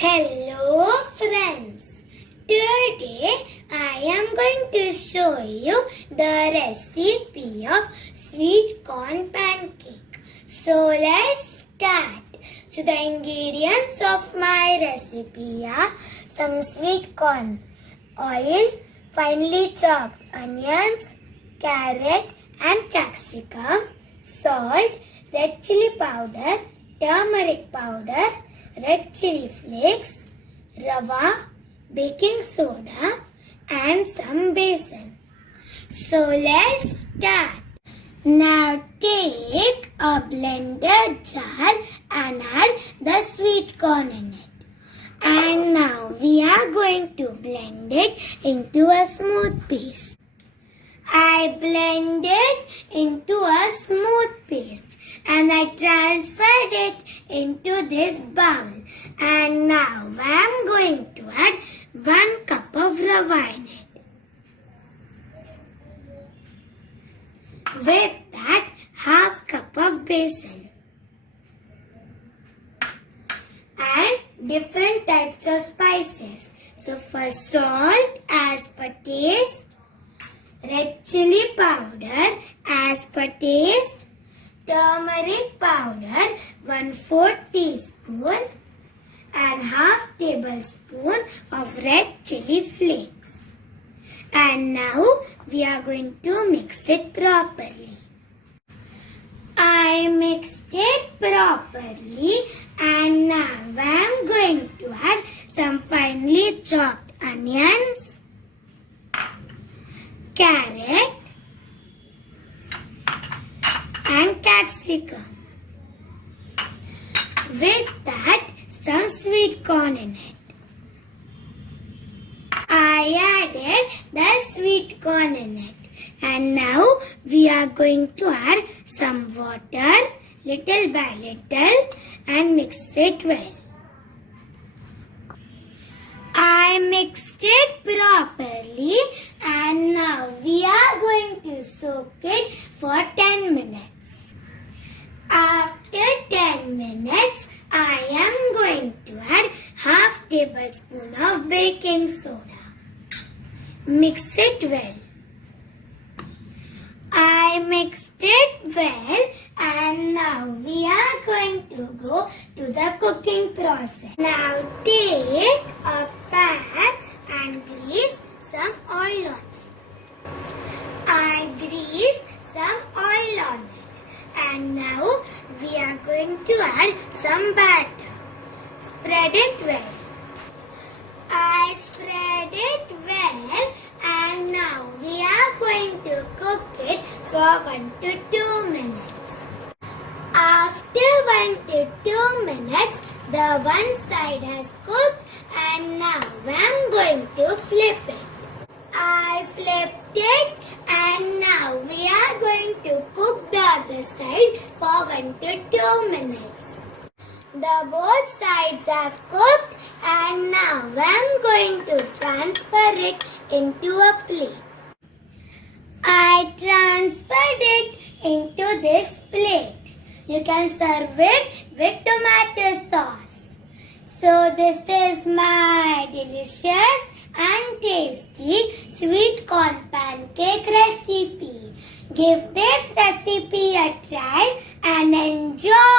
Hello friends, today I am going to show you the recipe of sweet corn pancake. So let's start. So the ingredients of my recipe are some sweet corn, oil, finely chopped onions, carrot and capsicum, salt, red chili powder, turmeric powder, red chili flakes, rava, baking soda and some besan. So let's start. Now take a blender jar and add the sweet corn in it. And now we are going to blend it into a smooth paste. I blended into a smooth paste and I transferred it into this bowl. And now I am going to add 1 cup of rava in it. With that, half cup of besan. And different types of spices. So for salt as per taste, red chili powder as per taste, turmeric powder 1/4 teaspoon and half tablespoon of red chili flakes. And now we are going to mix it properly. I mixed it properly and now I am going to add some finely chopped onions, carrot and capsicum. With that, some sweet corn in it. I added the sweet corn in it. And now we are going to add some water little by little and mix it well. I mixed it properly and now we are going to soak it for 10 minutes. After 10 minutes, I am going to add half tablespoon of baking soda. Mix it well. I mixed it well and now we are going to go to the cooking process. Now take a pan and grease some oil on it. I greased some oil on it and now we are going to add some batter. Spread it well. I spread it well and now we are going to cook it for 1 to 2 minutes. After 1 to 2 minutes, the one side has cooked and now I am going to flip it. I flipped it and now we are going to cook the other side for 1 to 2 minutes. The both sides have cooked and now I am going to transfer it into a plate. I transferred it into this plate. You can serve it with tomato sauce. So this is my delicious and tasty sweet corn pancake recipe. Give this recipe a try and enjoy.